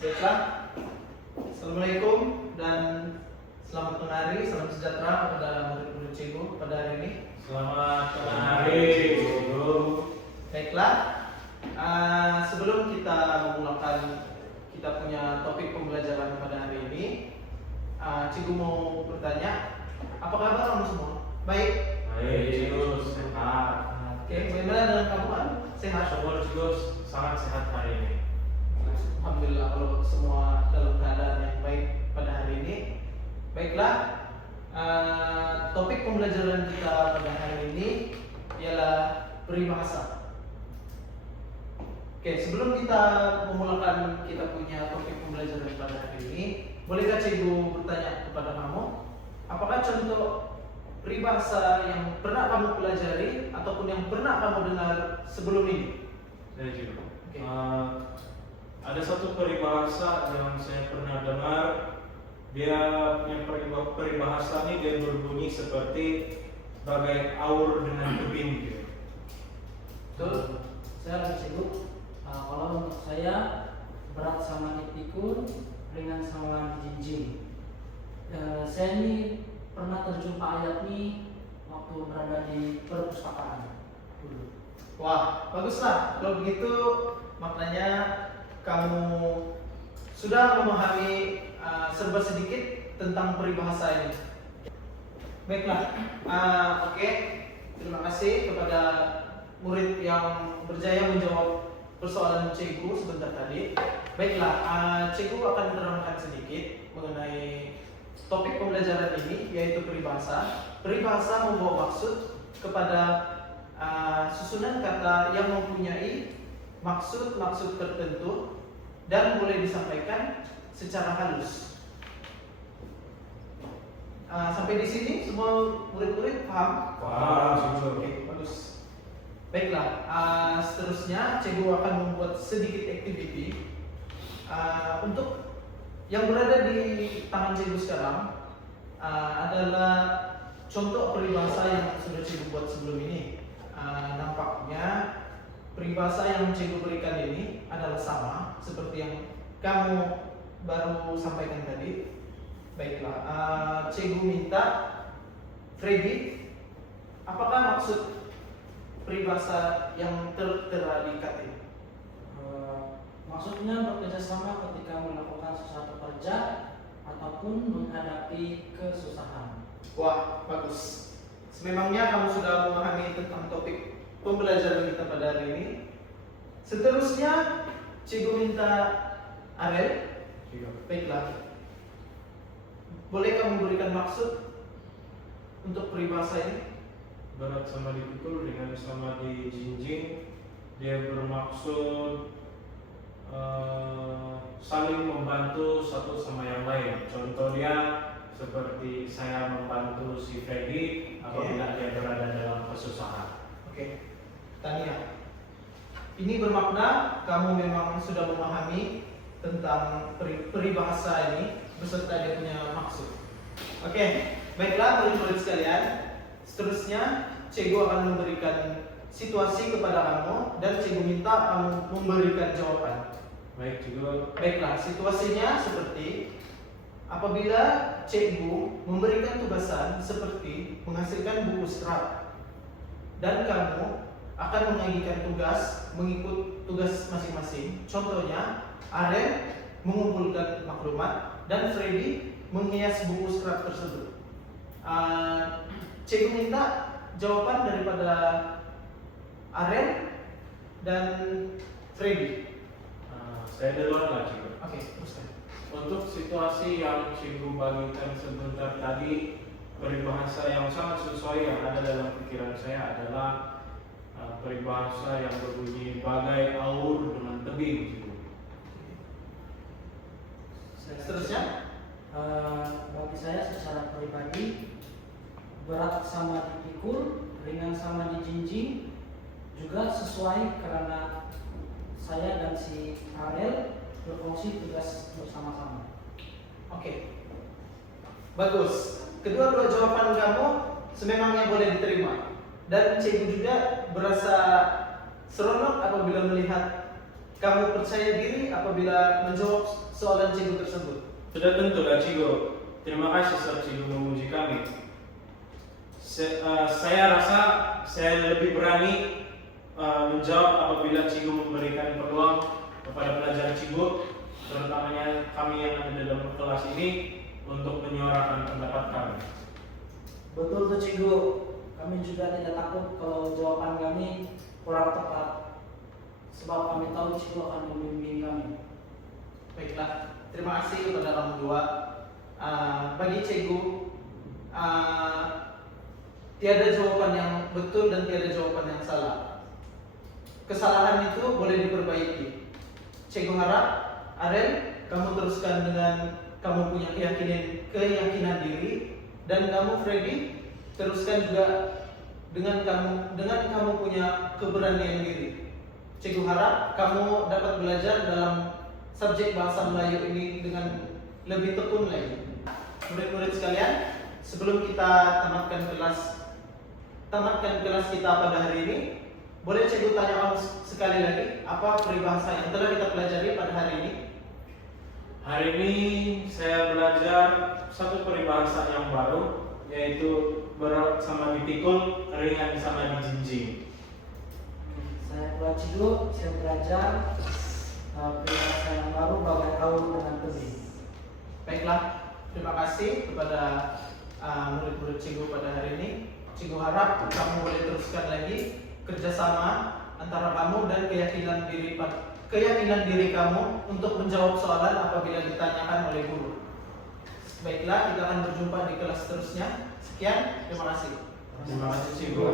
Baiklah, Assalamualaikum dan selamat menari, salam sejahtera kepada murid-murid cikgu pada hari ini. Selamat menari, Guru. Baiklah, sebelum kita memulakan kita punya topik pembelajaran pada hari ini, cikgu mau bertanya, apa kabar kamu semua? Baik? Baik, Guru, sehat. Oke, bagaimana dengan kamu kan? Sehat? Syukur, Guru, sangat sehat hari ini. Alhamdulillah kalau semua dalam keadaan yang baik pada hari ini. Baiklah, topik pembelajaran kita pada hari ini ialah peribahasa. Oke, sebelum kita memulakan kita punya topik pembelajaran pada hari ini, bolehkah cikgu bertanya kepada kamu, apakah contoh peribahasa yang pernah kamu pelajari ataupun yang pernah kamu dengar sebelum ini? Saya juga. Oke. Ada satu peribahasa yang saya pernah dengar. Dia yang peribahasa ini dia berbunyi seperti bagai aur dengan tebing gitu. Betul? Saya lagi sibuk. Kalau untuk saya, berat sama dipikul, ringan sama dijinjing. Saya ini pernah terjumpa ayat ini waktu berada di perpustakaan dulu. Wah, baguslah. Kalau begitu maknanya kamu sudah memahami serba sedikit tentang peribahasa ini. Baiklah, oke. Terima kasih kepada murid yang berjaya menjawab persoalan cikgu sebentar tadi. Baiklah, cikgu akan menerangkan sedikit mengenai topik pembelajaran ini, yaitu peribahasa. Peribahasa membawa maksud kepada susunan kata yang mempunyai maksud-maksud tertentu dan boleh disampaikan secara halus. Sampai di sini semua murid-murid paham? Paham, Oke, bagus. Baiklah, seterusnya cikgu akan membuat sedikit activity untuk yang berada di tangan cikgu sekarang adalah contoh peribahasa yang sudah cikgu buat sebelum ini. Nampaknya peribahasa yang cikgu berikan ini adalah sama seperti yang kamu baru sampaikan tadi. Baiklah, cikgu minta Freddy, apakah maksud peribahasa yang tertera di kat ini? Maksudnya bekerjasama ketika melakukan sesuatu kerja ataupun menghadapi kesusahan. Wah, bagus. Memangnya kamu sudah memahami tentang topik pembelajaran kita pada hari ini. Seterusnya, cikgu minta Arel. Baiklah. Boleh kamu berikan maksud untuk peribahasa ini? Berat sama dipikul, ringan sama dijinjing. Dia bermaksud saling membantu satu sama yang lain. Contohnya seperti saya membantu si Freddy apabila dia berada dalam kesusahan. Oke. Tania. Ini bermakna kamu memang sudah memahami tentang peribahasa ini beserta dia punya maksud. Oke, baiklah murid-murid sekalian. Seterusnya, cikgu akan memberikan situasi kepada kamu dan cikgu minta kamu memberikan jawaban. Baik, juga. Baiklah, situasinya seperti apabila cikgu memberikan tugasan seperti menghasilkan buku serat dan kamu akan mengagikan tugas mengikut tugas masing-masing. Contohnya, Aren mengumpulkan maklumat dan Freddy menghias buku serat tersebut. Cikgu minta jawaban daripada Aren dan Freddy. Saya duluan lah, Cikgu. Oke, teruskan. Untuk situasi yang Cikgu bagikan sebentar tadi, peribahasa yang sangat sesuai yang ada dalam pikiran saya adalah peribahasa yang berbunyi bagai aur dengan tebing, Cikgu. Seterusnya, Bagi saya secara pribadi, berat sama dipikul, ringan sama dijinjing juga sesuai karena saya dan si Ariel berfungsi tugas bersama-sama. oke. Bagus. Kedua-dua jawaban kamu sememangnya boleh diterima. Dan cikgu juga berasa seronok apabila melihat kamu percaya diri apabila menjawab soalan cikgu tersebut? Sudah tentulah Cigo. Terima kasih Sob Cigo memuji kami. Saya rasa saya lebih berani menjawab apabila Cigo memberikan peluang kepada pelajar Cigo, terutamanya kami yang ada dalam kelas ini, untuk menyuarakan pendapat kami. Betul tuh Cigo, kami juga tidak takut kalau jawaban kami kurang tepat, sebab kami tahu Cigo akan membimbing kami. Baiklah, terima kasih kepada kamu dua. Bagi cikgu, tiada jawaban yang betul dan tiada jawaban yang salah. Kesalahan itu boleh diperbaiki. Cikgu harap Aren, kamu teruskan dengan kamu punya keyakinan diri, dan kamu Freddy teruskan juga dengan kamu punya keberanian diri. Cikgu harap kamu dapat belajar dalam subjek bahasa Melayu ini dengan lebih tekun lagi. Murid-murid sekalian, sebelum kita tamatkan kelas kita pada hari ini, boleh cikgu tanya kamu sekali lagi, apa peribahasa yang telah kita pelajari pada hari ini? Hari ini saya belajar satu peribahasa yang baru, yaitu berat sama dipikul, ringan sama dijinjing. Saya pula Cigo, saya belajar peribahasa yang baru, bagai haur dengan tebing. Baiklah, terima kasih kepada murid-murid Cikgu pada hari ini. Cikgu harap kamu boleh teruskan lagi kerjasama antara kamu dan keyakinan diri kamu untuk menjawab soalan apabila ditanyakan oleh guru. Baiklah, kita akan berjumpa di kelas seterusnya. Sekian, terima kasih. Terima kasih Cigo.